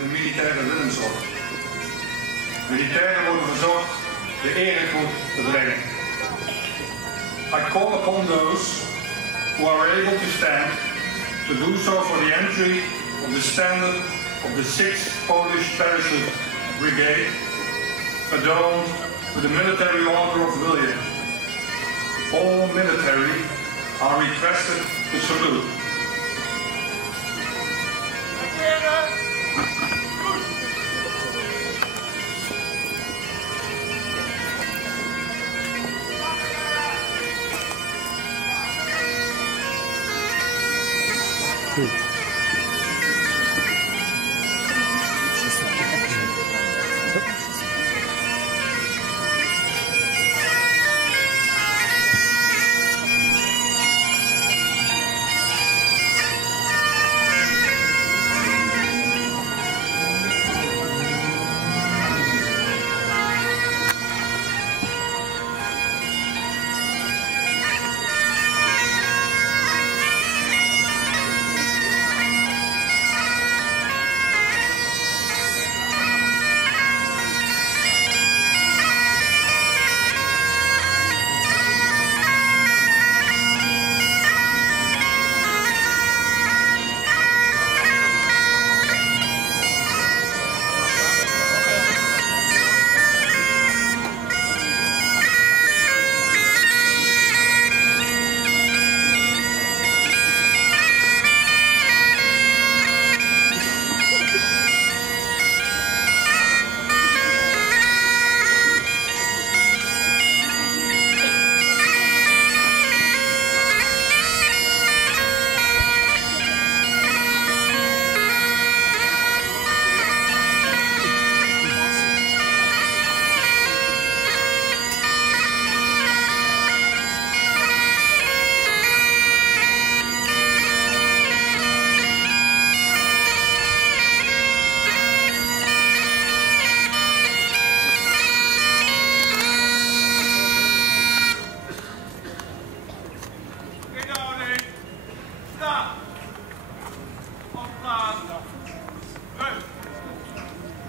de militaire Willemsorde. Militairen worden verzocht de eregroet te brengen. I call upon those who are able to stand to do so for the entry of the standard of the 6th Polish Parachute Brigade, adorned with the military order of William. All military are requested to salute.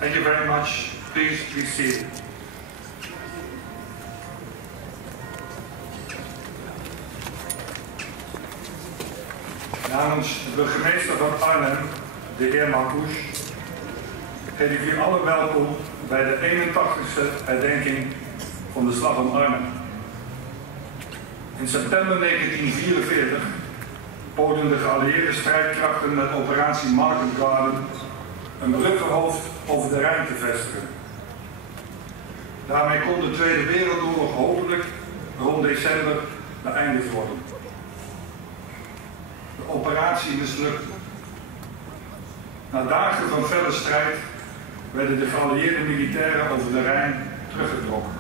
Thank you very much. Please be seated. Namens de burgemeester van Arnhem, de heer Marcouch, heet ik u allen welkom bij de 81e herdenking van de Slag om Arnhem. In september 1944 poogden de geallieerde strijdkrachten met operatie Market Garden een bruggenhoofd over de Rijn te vestigen. Daarmee kon de Tweede Wereldoorlog hopelijk rond december beëindigd worden. De operatie mislukte. Na dagen van felle strijd werden de geallieerde militairen over de Rijn teruggetrokken.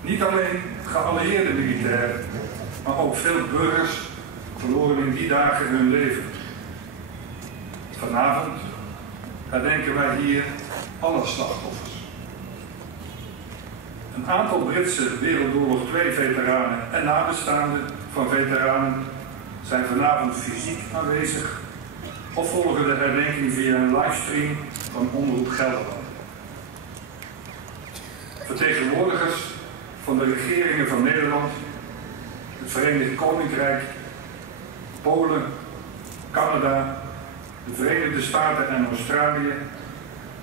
Niet alleen geallieerde militairen, maar ook veel burgers verloren in die dagen hun leven. Vanavond herdenken wij hier alle slachtoffers. Een aantal Britse Wereldoorlog II-veteranen en nabestaanden van veteranen zijn vanavond fysiek aanwezig of volgen de herdenking via een livestream van Omroep Gelderland. Vertegenwoordigers van de regeringen van Nederland, het Verenigd Koninkrijk, Polen, Canada, de Verenigde Staten en Australië,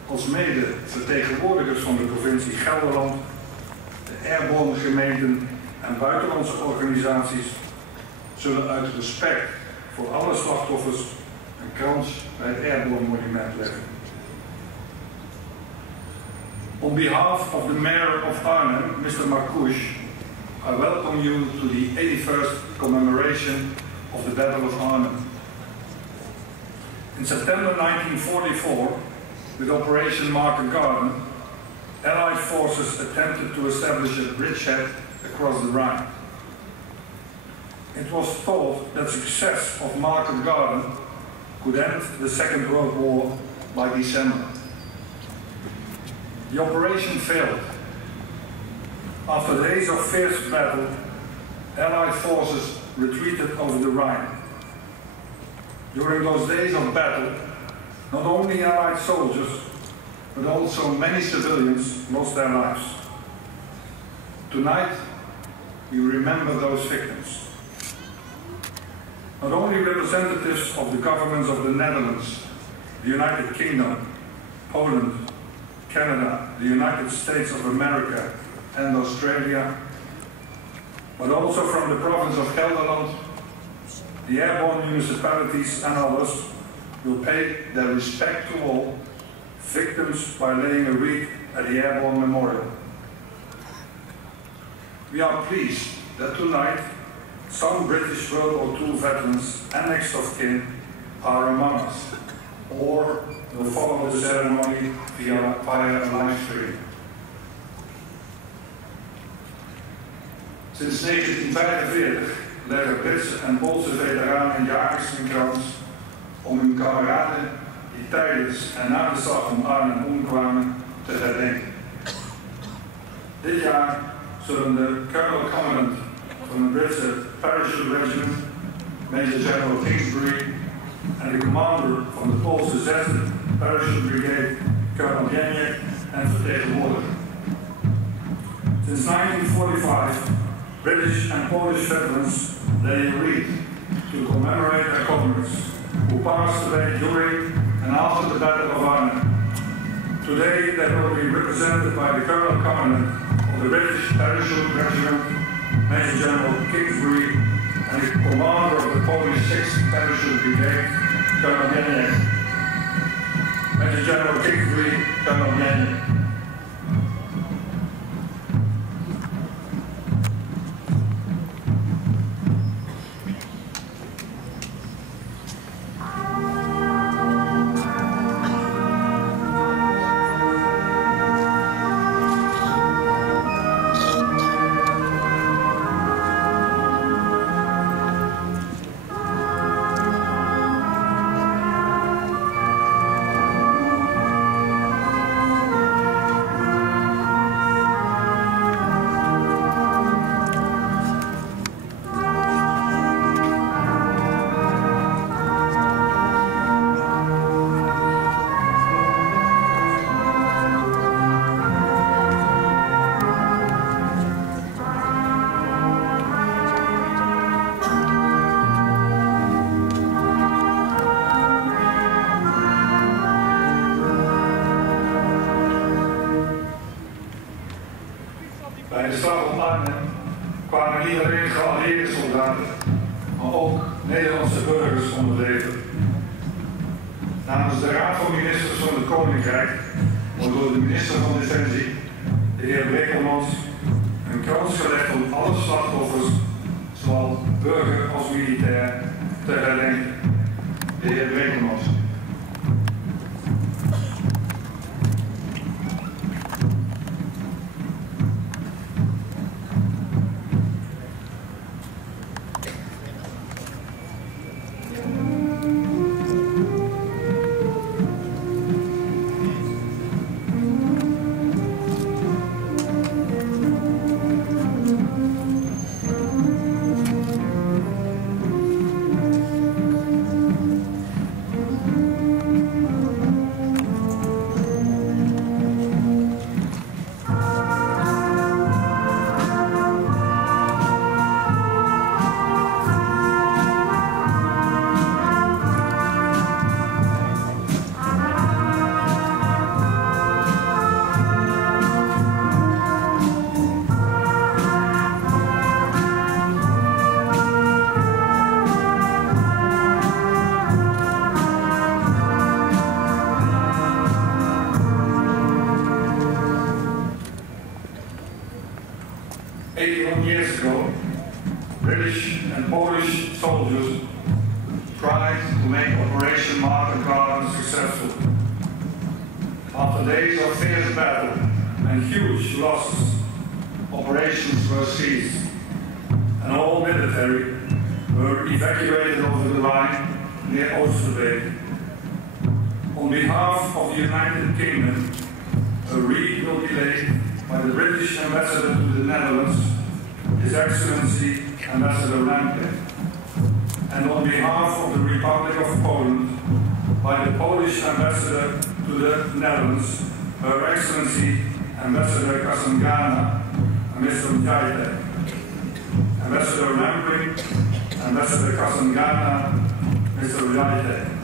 alsmede vertegenwoordigers van de provincie Gelderland, de airborne gemeenten en buitenlandse organisaties zullen uit respect voor alle slachtoffers een krans bij het Airborne Monument leggen. On behalf of the Mayor of Arnhem, Mr. Marcouch, I welcome you to the 81st commemoration of the Battle of Arnhem. In September 1944, with Operation Market Garden, Allied forces attempted to establish a bridgehead across the Rhine. It was thought that success of Market Garden could end the Second World War by December. The operation failed. After days of fierce battle, Allied forces retreated over the Rhine. During those days of battle, Not only Allied soldiers, but also many civilians lost their lives. Tonight, we remember those victims. Not only representatives of the governments of the Netherlands, the United Kingdom, Poland, Canada, the United States of America, and Australia, but also from the province of Gelderland, the airborne municipalities and others will pay their respect to all victims by laying a wreath at the Airborne Memorial. We are pleased that tonight some British World War II veterans and next of kin are among us, or will follow the ceremony via live stream. Sinds 1945 leggen Britse en Poolse veteranen jaarlijks hun krans om hun kameraden die tijdens en na de slag om Arnhem omkwamen te herdenken. Dit jaar zullen de Colonel Commandant van het Britse Parachute Regiment, Major General Kingsbury, en de commander van de Poolse 6e Parachute Brigade, Colonel Krzemień, en vertegenwoordigen. Since 1945, British and Polish veterans lay a wreath to commemorate their comrades who passed away during and after the Battle of Arnhem. Today they will be represented by the Colonel Commandant of the British Parachute Regiment, Major General Kingsbury, and the commander of the Polish 6th Parachute Brigade, Colonel Krzemień. Major General Kingsbury, Colonel Krzemień. Bij de slag om Arnhem kwamen niet alleen geallieerde soldaten, maar ook Nederlandse burgers om het leven. Namens de Raad van Ministers van het Koninkrijk wordt door de minister van Defensie, de heer Brekelmans, een krans gelegd om alle slachtoffers, zowel burger als militair, te herdenken. De heer Brekelmans. Years ago, British and Polish soldiers tried to make Operation Market Garden successful. After days of fierce battle and huge losses, operations were ceased, and all military were evacuated over the line near Oosterbeek. On behalf of the United Kingdom, a wreath will be laid by the British ambassador to the Netherlands, His Excellency Ambassador Ramke, and on behalf of the Republic of Poland, by the Polish ambassador to the Netherlands, Her Excellency Ambassador Kasza, and Mr. Jaite. Ambassador Rampling, Ambassador Kasza, Mr. Jaite.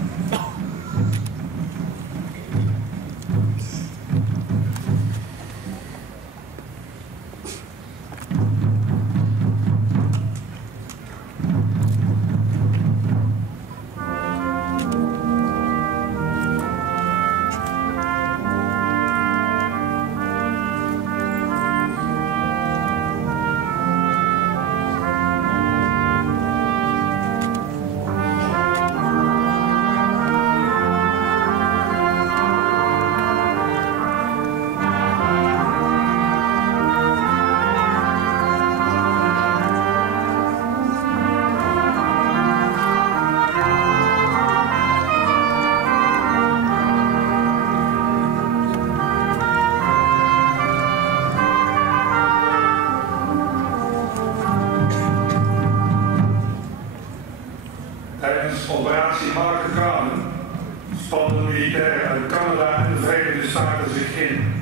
Operatie spannen militairen uit Canada en de Verenigde Staten zich in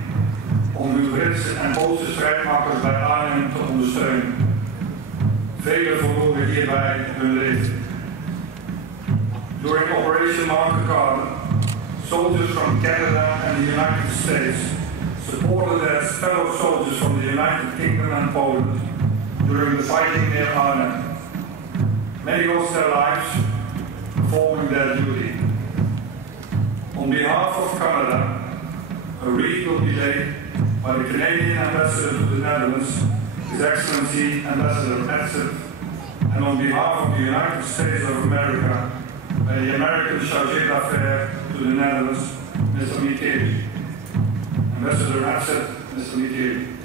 om hun Britse en Poolse strijdmakkers bij Arnhem te ondersteunen. Velen verloren hierbij hun leven. During Operation Market Garden, soldiers from Canada and the United States supported their fellow soldiers from the United Kingdom and Poland during the fighting near Arnhem. Many lost their lives performing their duty. On behalf of Canada, a wreath will be laid by the Canadian Ambassador to the Netherlands, His Excellency Ambassador Katzer, and on behalf of the United States of America, by the American Chargé d'Affaires to the Netherlands, Mr. Micheli. Ambassador Katzer, Mr. Micheli.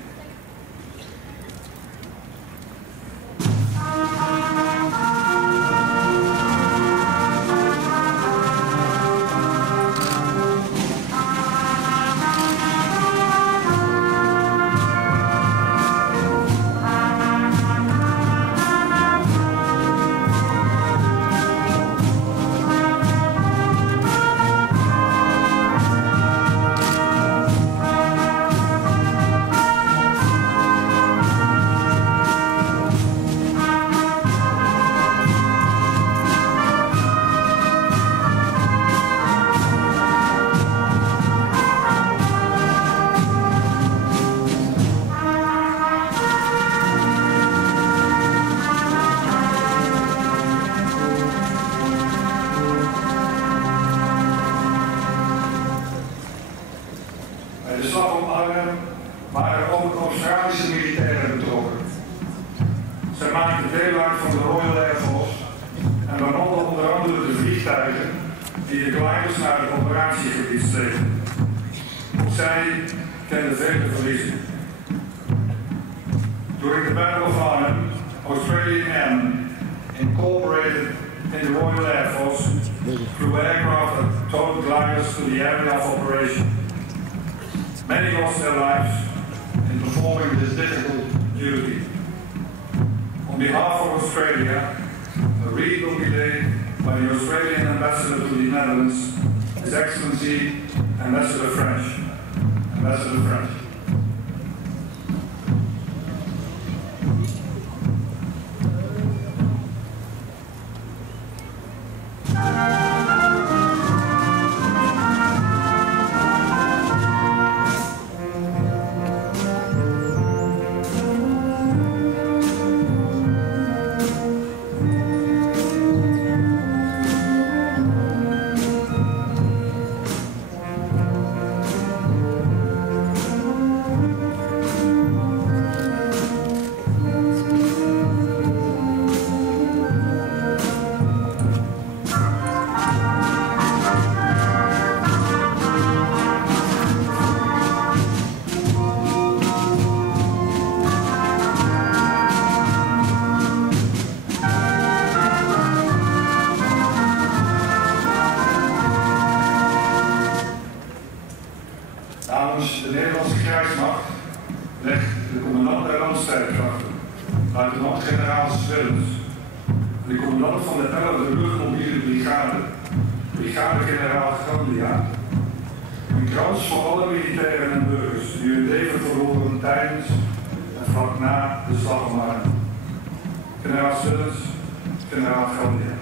During the Battle of Arnhem, Australian airmen incorporated in the Royal Air Force flew aircraft and towed gliders to the area of operation. Many lost their lives in performing this difficult duty. On behalf of Australia, a wreath will be laid by the Australian Ambassador to the Netherlands, His Excellency Ambassador French. Ambassador French. brigadegeneraal Grandia. Een krans voor alle militairen en burgers die hun leven verloren tijdens en vlak na de slag om Arnhem. Generaal Smulders, generaal Grandia.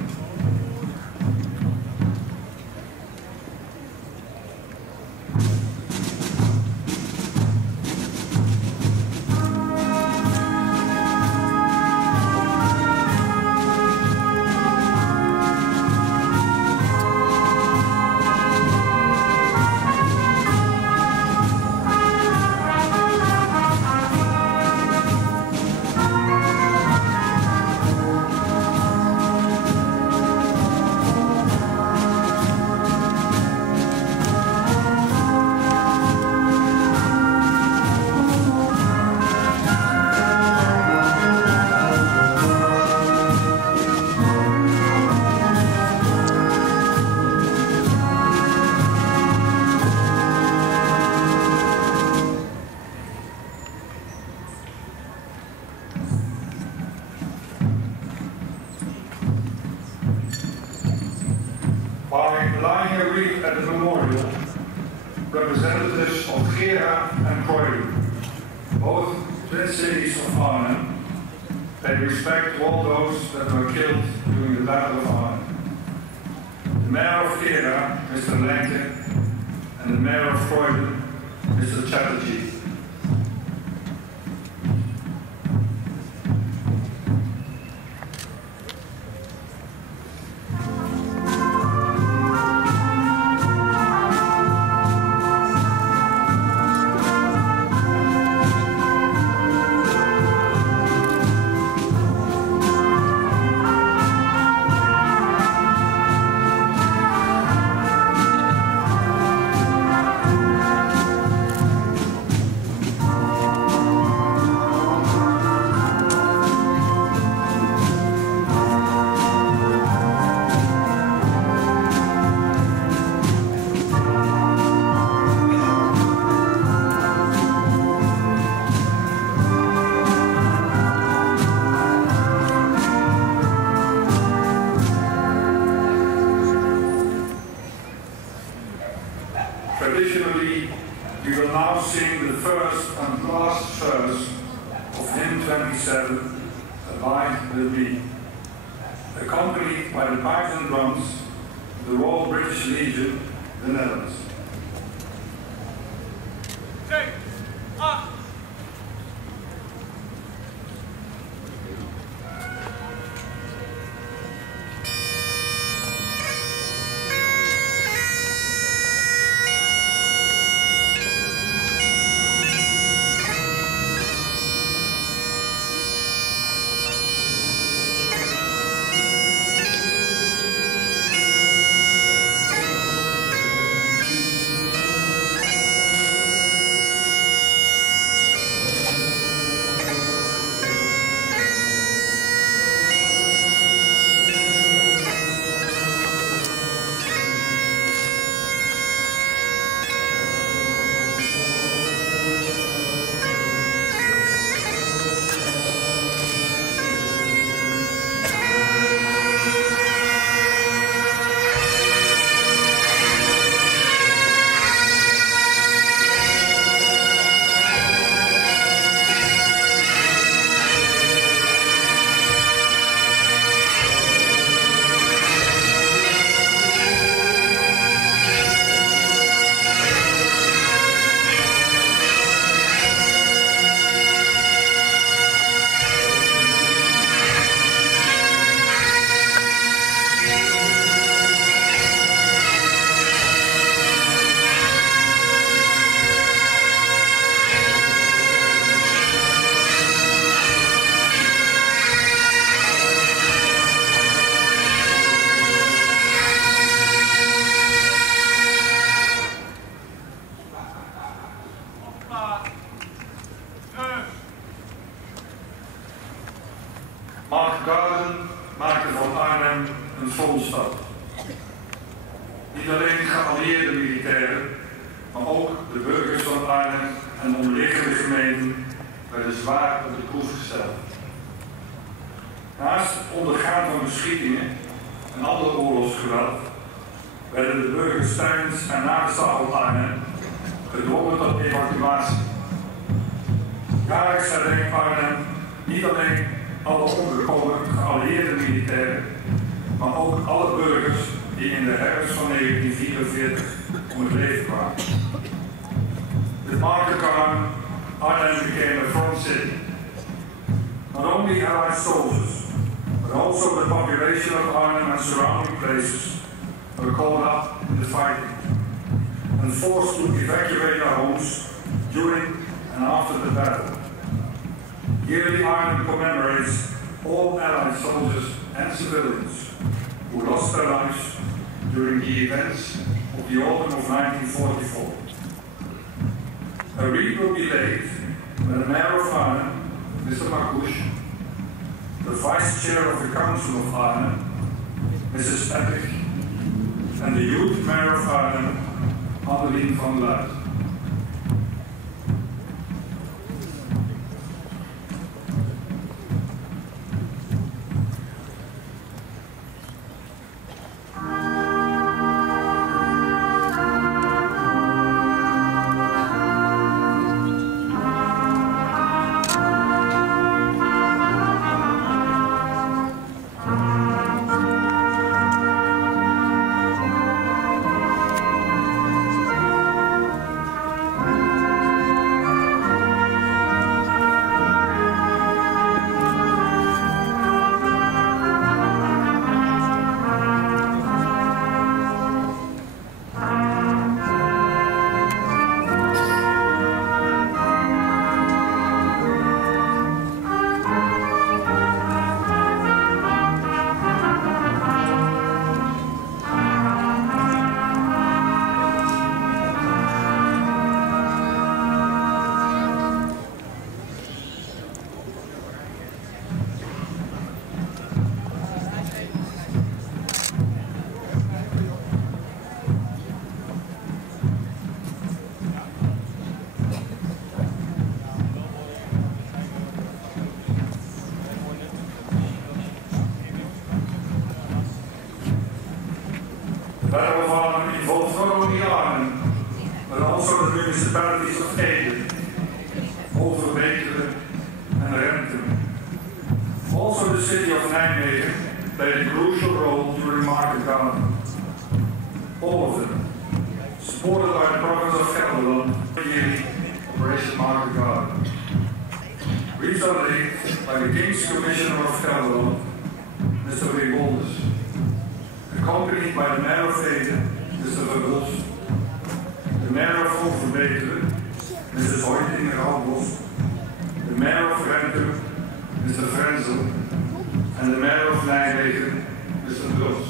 Representatives of Gera and Croydon, both twin cities of Arnhem, pay respect to all those that were killed during the Battle of Arnhem. The Mayor of Gera, Mr. Lenke, and the Mayor of Croydon, Mr. Chatterjee. Traditionally, we will now sing the first and last verse of hymn 27, Abide With Me, accompanied by the pipes and drums of the Royal British Legion, the Netherlands. maakte van Arnhem een frontstad. Niet alleen geallieerde militairen, maar ook de burgers van Arnhem en de omliggende gemeenten werden zwaar op de proef gesteld. Naast het ondergaan van beschietingen en andere oorlogsgeweld werden de burgers tijdens en na de slag op Arnhem gedwongen tot evacuatie. Jaarlijks herdenkt Arnhem niet alleen alle omgekomen geallieerde militairen, maar ook alle burgers die in de herfst van 1944 om het leven kwamen. With Market Time, Arnhem became a front city. Not only Allied soldiers, but also the population of Arnhem and surrounding places were caught up in the fighting and forced to evacuate their homes during and after the battle. Yearly Arnhem commemorates all Allied soldiers and civilians who lost their lives during the events of the autumn of 1944. A wreath will be laid when the Mayor of Arnhem, Mr. Marcouch, the Vice Chair of the Council of Arnhem, Mrs. Epic, and the Youth Mayor of Arnhem, Adeline van Luijt. Battle of Arnhem involved not only Arnhem, but also the municipalities of Ede, Overbeekeren, and Renten. Also the city of Nijmegen played a crucial role during Market Time. All of them, supported by the province of Gelderland, yearly Operation Market Garden. Recently, by the King's Commissioner of Gelderland, Mr. Wim, accompanied by the Mayor of Ede, Mr. Verhulst, the Mayor of Overbeekeren, Mrs. Hoytinger-Albos, the Mayor of Renten, Mr. Frenzel, and the Mayor of Nijmegen, Mr. Bruls.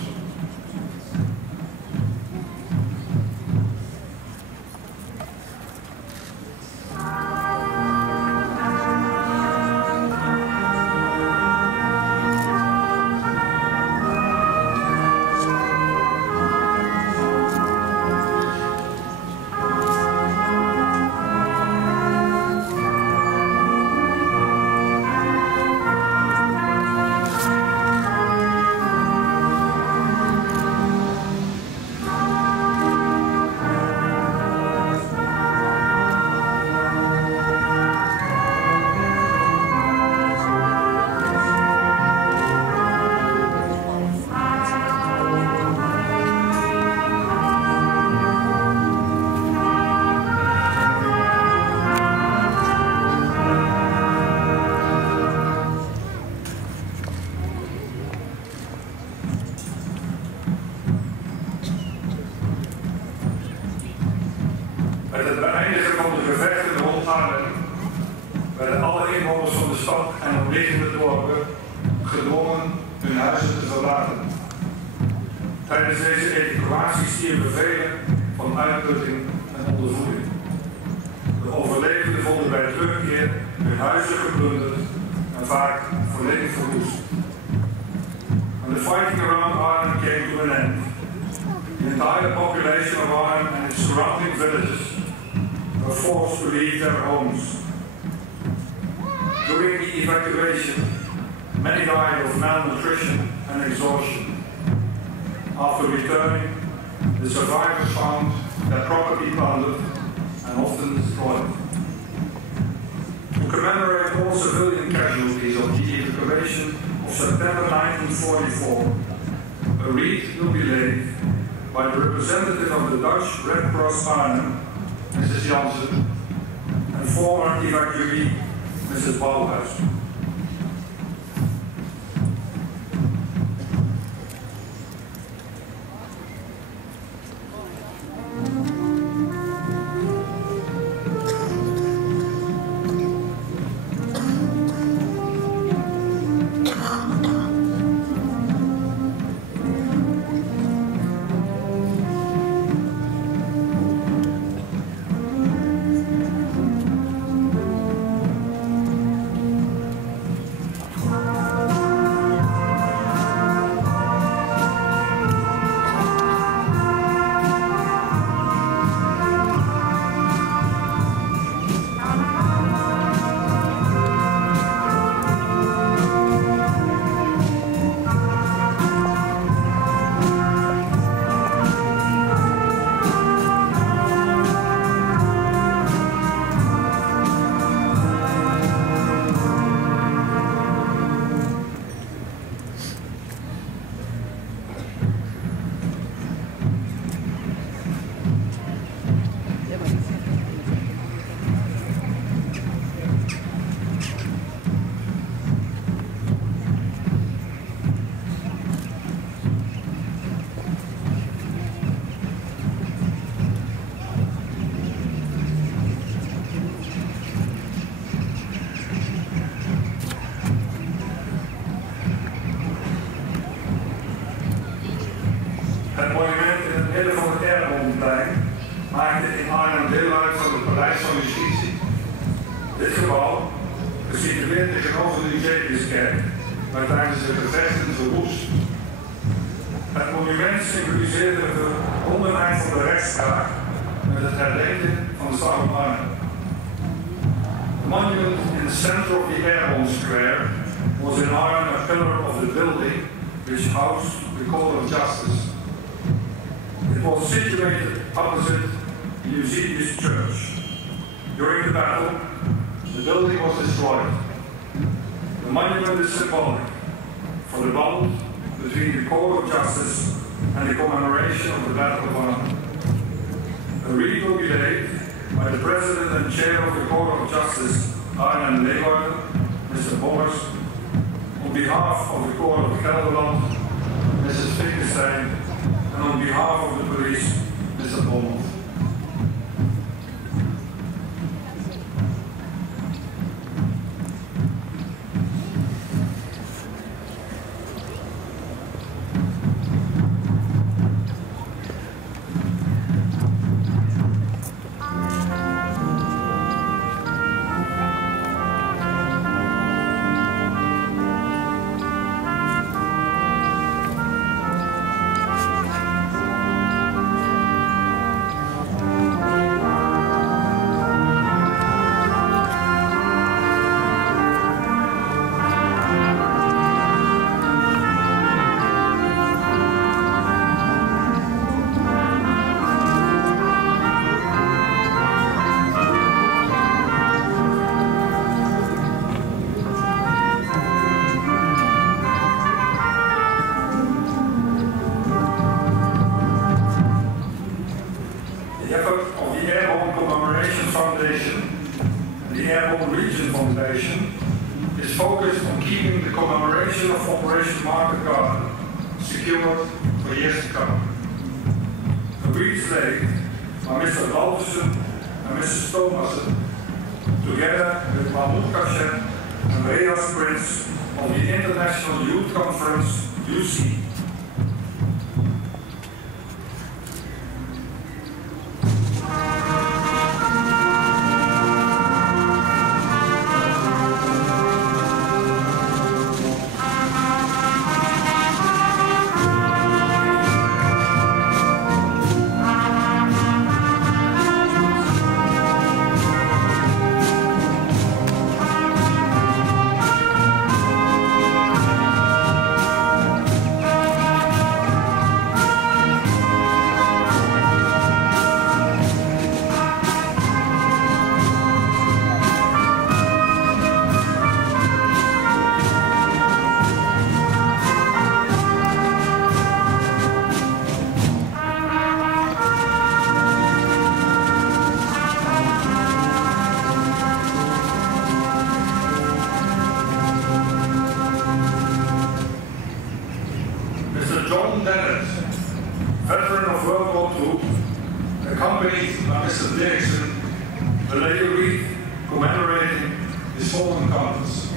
Met het beëindigen van de gevechten rond Arnhem werden alle inwoners van de stad en omliggende dorpen gedwongen hun huizen te verlaten. Tijdens deze evacuatie stierven velen van uitputting en ondervoeding. De overlevenden vonden bij terugkeer hun huizen geplunderd en vaak volledig verwoest. When the fighting around Arnhem came to an end, the entire population of Arnhem and its surrounding villages were forced to leave their homes. During the evacuation, many died of malnutrition and exhaustion. After returning, the survivors found their property plundered and often destroyed. To commemorate all civilian casualties of the evacuation of September 1944, a wreath will be laid by the representative of the Dutch Red Cross Arnhem, Mrs. Janssen, and former evacuee, Mrs. Bouwhuis. Het monument in het midden van het Erbomplein maakte in Arnhem deel uit van het Paleis van Justitie. Dit gebouw, gesitueerd tegenover de Eugeniuskerk, werd tijdens de gevechten verwoest. Het monument symboliseerde de verbondenheid van de rechtspraak met het herdenken van de slag om Arnhem. The monument in the center of the Airborne Square was in Arnhem a pillar of the building which housed the Court of Justice. It was situated opposite the Eusebius Church. During the battle, the building was destroyed. The monument is symbolic for the bond between the Court of Justice and the commemoration of the Battle of Arnhem. A wreath will be laid by the President and Chair of the Court of Justice, Arnhem Leeuwarden, Mr. Bommers, on behalf of the Court of Gelderland, Mrs. Finkenstein, and on behalf of the police, Mr. Bommel. Is focused on keeping the commemoration of Operation Market Garden secured for years to come. A wreath laid by Mr. Baldersen and Mrs. Thomassen, together with Mahmoud Kasher and Reas Prince of the International Youth Conference, UC. John Bennett, veteran of World War II, accompanied by Mr. Dixon, the later wreath commemorating his fallen comrades.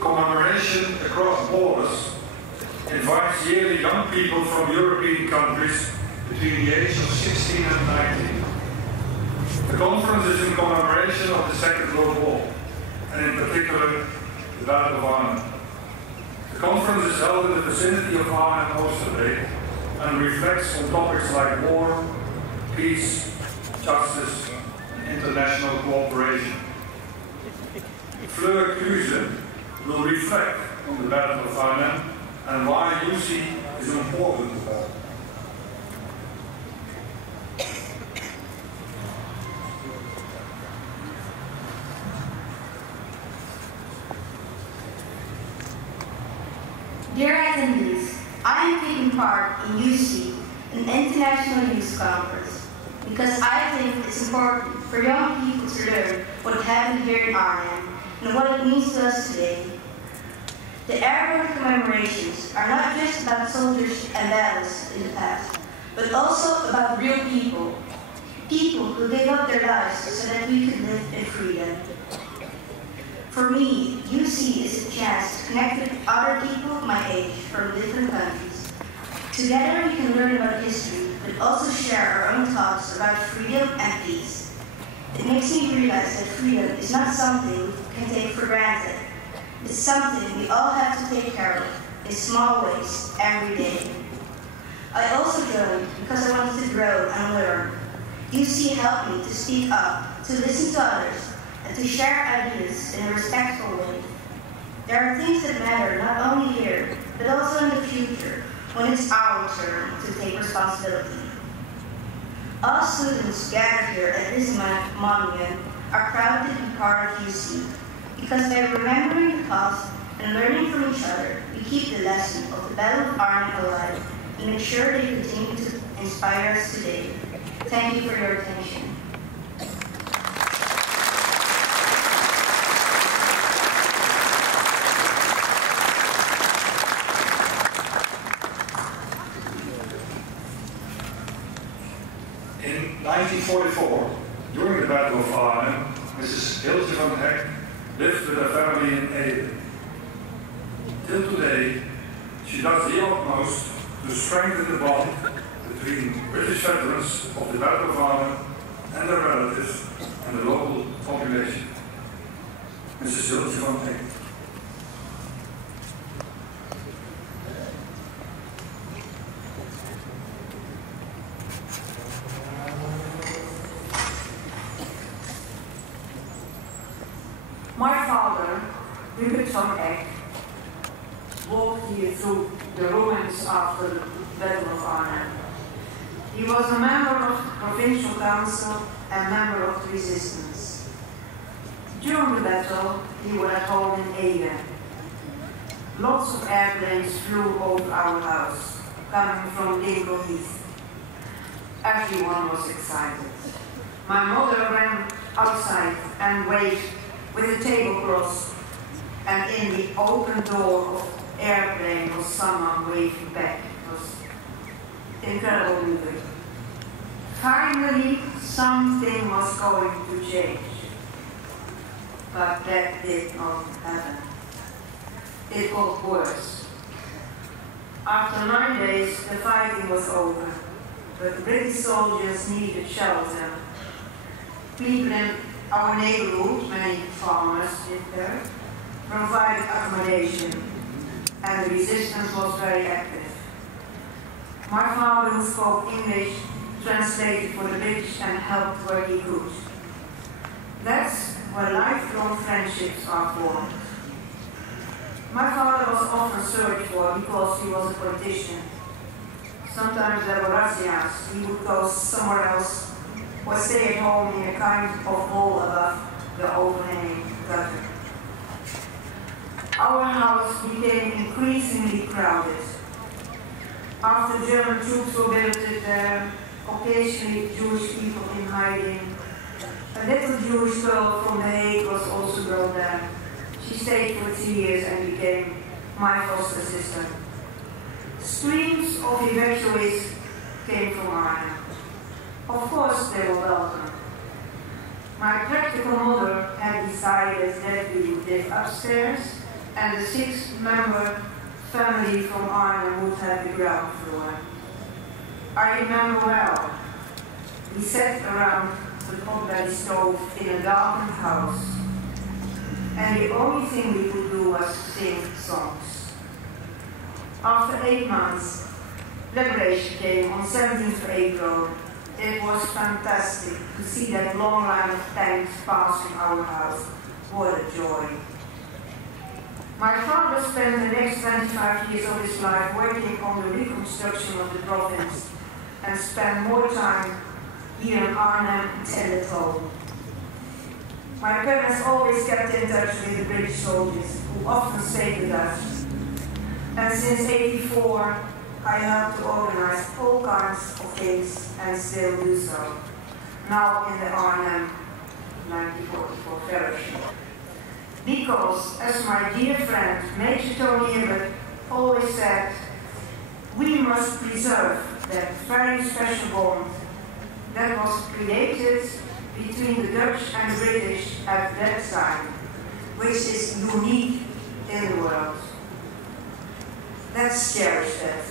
Commemoration across borders invites yearly young people from European countries between the age of 16 and 19. The conference is in commemoration of the Second World War, and in particular, the Battle of Arnhem. The conference is held in the vicinity of Arnhem Oosterbeek and reflects on topics like war, peace, justice, and international cooperation. Fleur Kruse will reflect on the Battle of Arnhem and why UC is important to her. Dear attendees, I am taking part in UC, an international youth conference, because I think it's important for young people to learn what happened here in Arnhem and what it means to us today. The airborne commemorations are not just about soldiers and battles in the past, but also about real people, people who gave up their lives so that we could live in freedom. For me, UC is a chance to connect with other people my age from different countries. Together we can learn about history, but also share our own thoughts about freedom and peace. It makes me realize that freedom is not something we can take for granted. It's something we all have to take care of, in small ways, every day. I also joined because I wanted to grow and learn. UC helped me to speak up, to listen to others, and to share ideas in a respectful way. There are things that matter not only here, but also in the future, when it's our turn to take responsibility. All students gathered here at this monument are proud to be part of UC, because by remembering the past and learning from each other, we keep the lesson of the Battle of Arnhem alive and make sure they continue to inspire us today. Thank you for your attention. In 1944, during the Battle of Arnhem, Mrs. Hiltje van Hek lived with her family in Ede. Till today, she does the utmost to strengthen the bond between British veterans of the Battle of Arnhem and their relatives and the local population. Mrs. Hiltje van Hek. My father, Wójt van Eck, walked here through the ruins after the Battle of Arnhem. He was a member of the Provincial Council and member of the Resistance. During the battle, he was at home in Ede. Lots of airplanes flew over our house, coming from Dingle Heath. Everyone was excited. My mother ran outside and waved with the tablecloth, and in the open door of the airplane was someone waving back. It was incredible music. Finally, something was going to change. But that did not happen. It got worse. After 9 days, the fighting was over, but the British soldiers needed shelter. People in our neighborhood, many farmers lived there, provided accommodation, and the resistance was very active. My father, who spoke English, translated for the British and helped where he could. That's where lifelong friendships are formed. My father was often searched for because he was a politician. Sometimes there were razzias. He would go somewhere else or stay at home in a kind of hole above the overhanging gutter. Our house became increasingly crowded. After German troops were billeted there, occasionally Jewish people in hiding. A little Jewish girl from The Hague was also brought there. She stayed for 2 years and became my foster sister. Streams of evacuees came from Arnhem. Of course they were welcome. My practical mother had decided that we would live upstairs and the 6-member family from Arnhem would have the ground floor. I remember well. We sat around the potbelly stove in a darkened house, and the only thing we could do was sing songs. After 8 months, liberation came on 17th of April. It was fantastic to see that long line of tanks passing our house. What a joy. My father spent the next 25 years of his life working on the reconstruction of the province and spent more time here in Arnhem than at home. My parents always kept in touch with the British soldiers, who often stayed with us. And since '84, I helped to organize all kinds of things and still do so. Now in the Arnhem 1944 fellowship. Because, as my dear friend Major Tony Hibbert always said, we must preserve that very special bond that was created between the Dutch and the British at that time, which is unique in the world. Let's cherish that.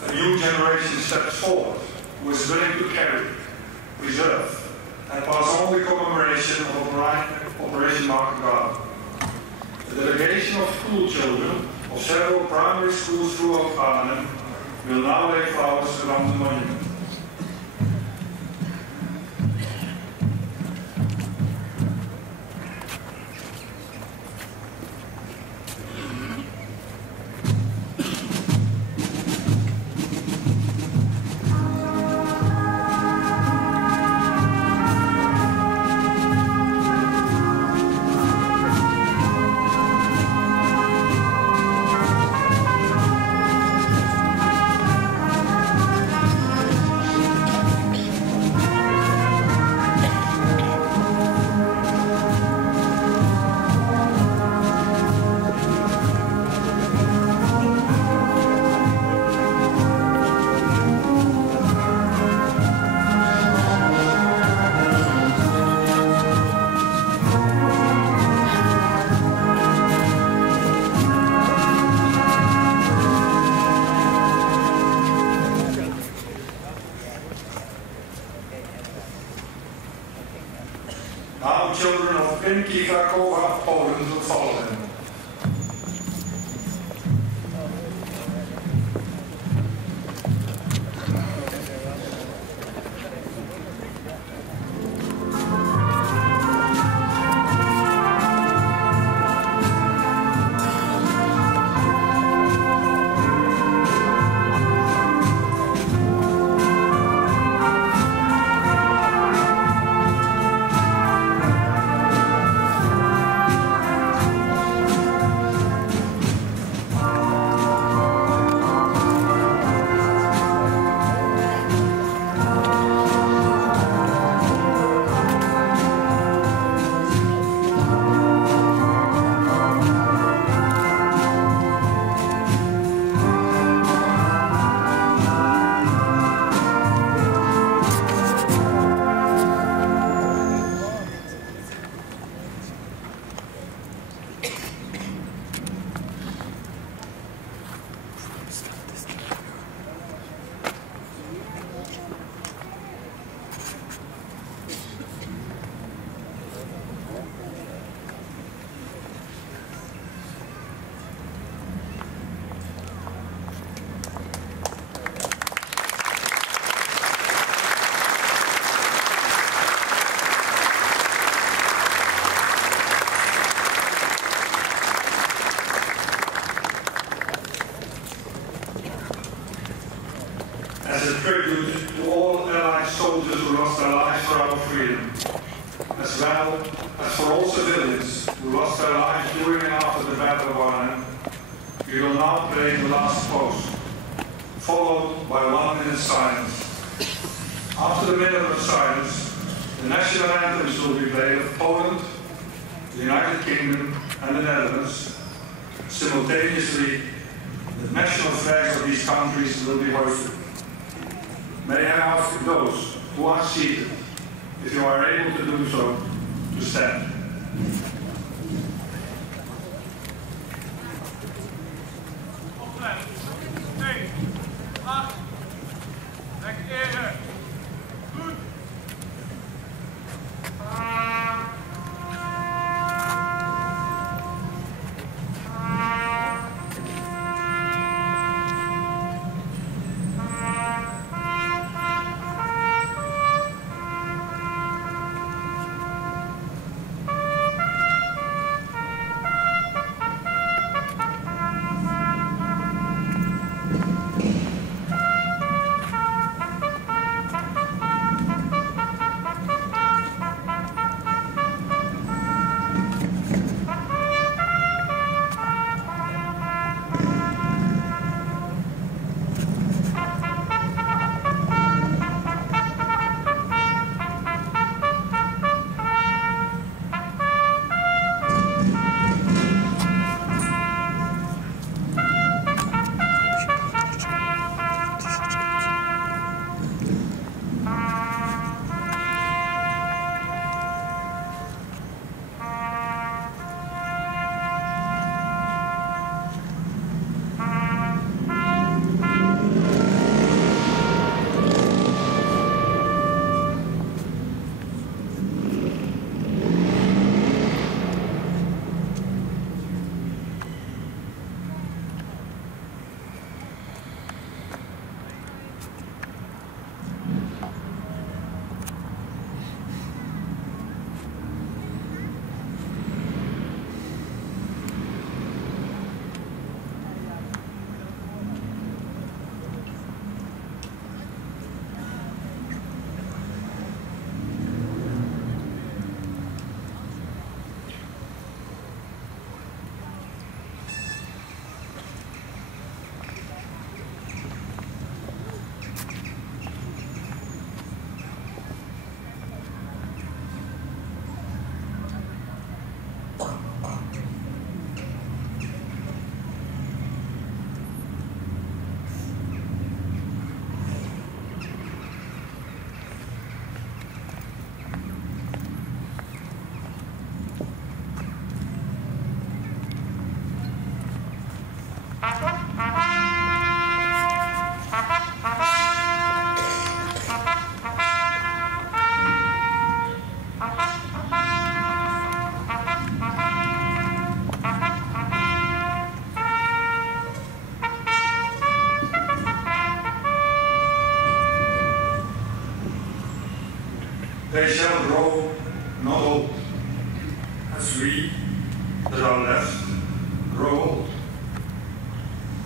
A new generation steps forward, who is willing to carry, preserve, and pass on the commemoration of Operation Market Garden. The delegation of school children of several primary schools throughout Arnhem will now lay flowers around the monument. Now children of Pamęci, Krakowa, Poland will follow them. as well as for all civilians who lost their lives during and after the Battle of Arnhem, we will now play the last post, followed by 1 minute silence. After the minute of silence, the national anthems will be played of Poland, the United Kingdom, and the Netherlands. Simultaneously, the national flags of these countries will be hoisted. May I ask those who are seated, if you are able to do so, to stand. They shall grow not old, as we that are left grow old.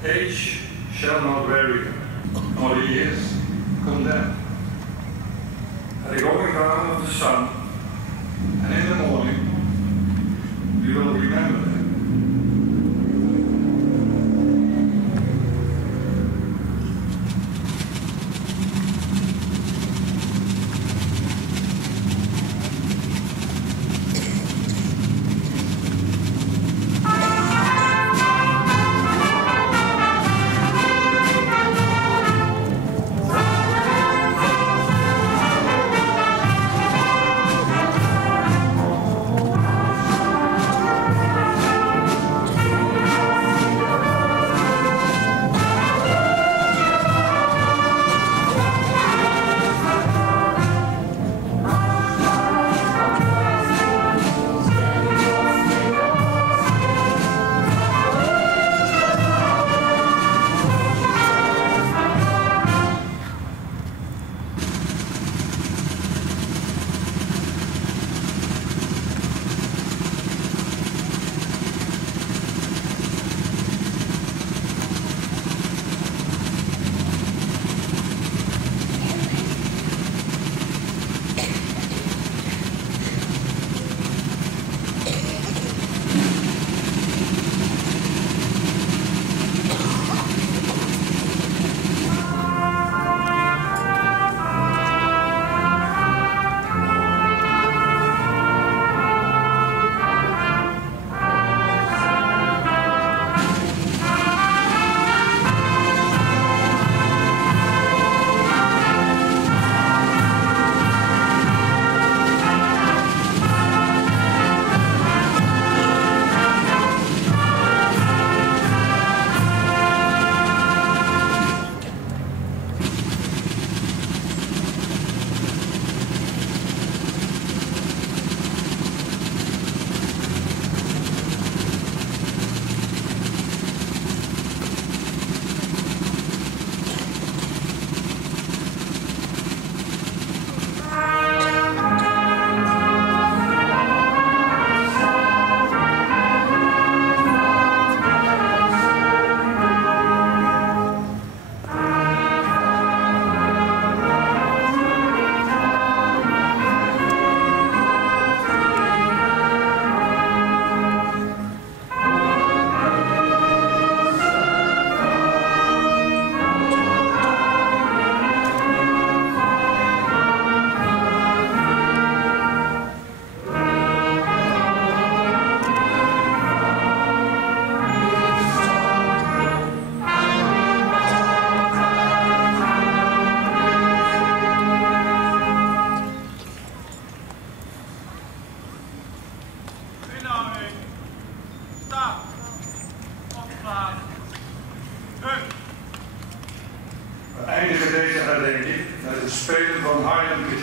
Age shall not weary them, nor the years condemn. At the going down of the sun, and in the morning, we will remember them.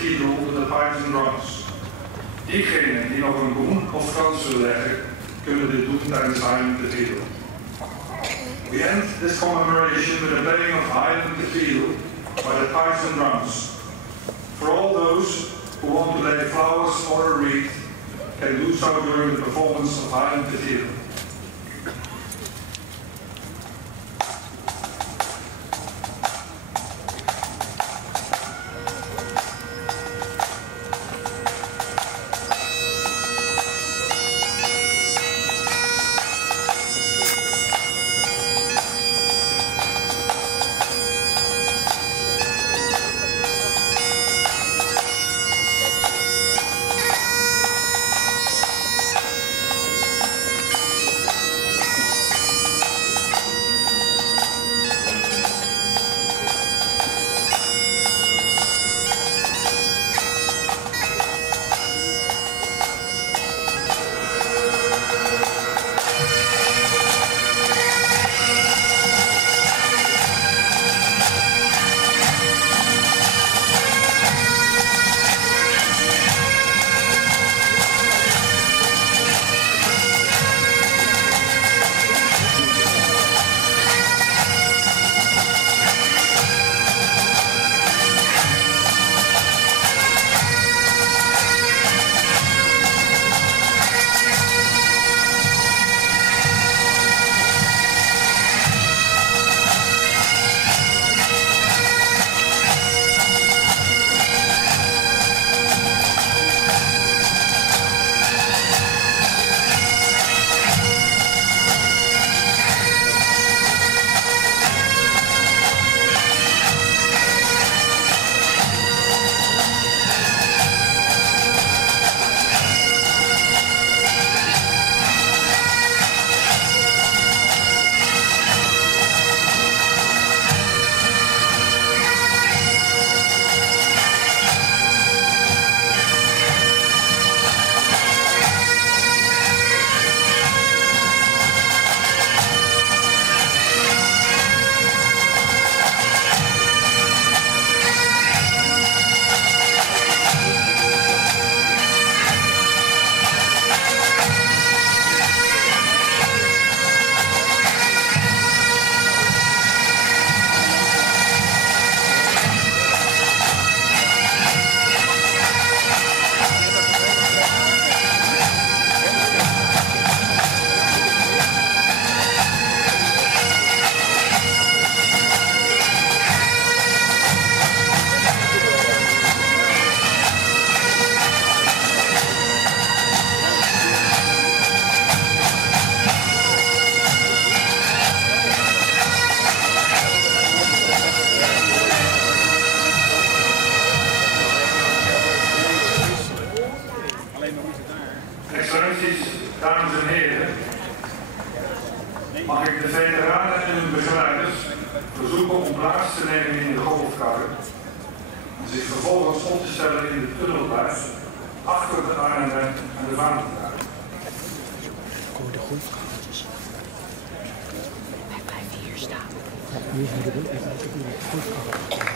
cathedral onder de pipes en drums. Diegenen die nog een groen of groot zullen leggen, kunnen dit doen tijdens Highland Cathedral. We end this commemoration with the playing of Highland Cathedral by the pipes and drums. For all those who want to lay flowers or a wreath can do so during the performance of Highland Cathedral. Dames en heren, mag ik de veteranen en hun begeleiders verzoeken om plaats te nemen in de golfkarren en zich vervolgens op te stellen in de tunnelbuis achter de Arnhem en de Vaantentuin. De golfkarretjes. Wij blijven hier staan. Ja, nu zijn we de golfkarretjes.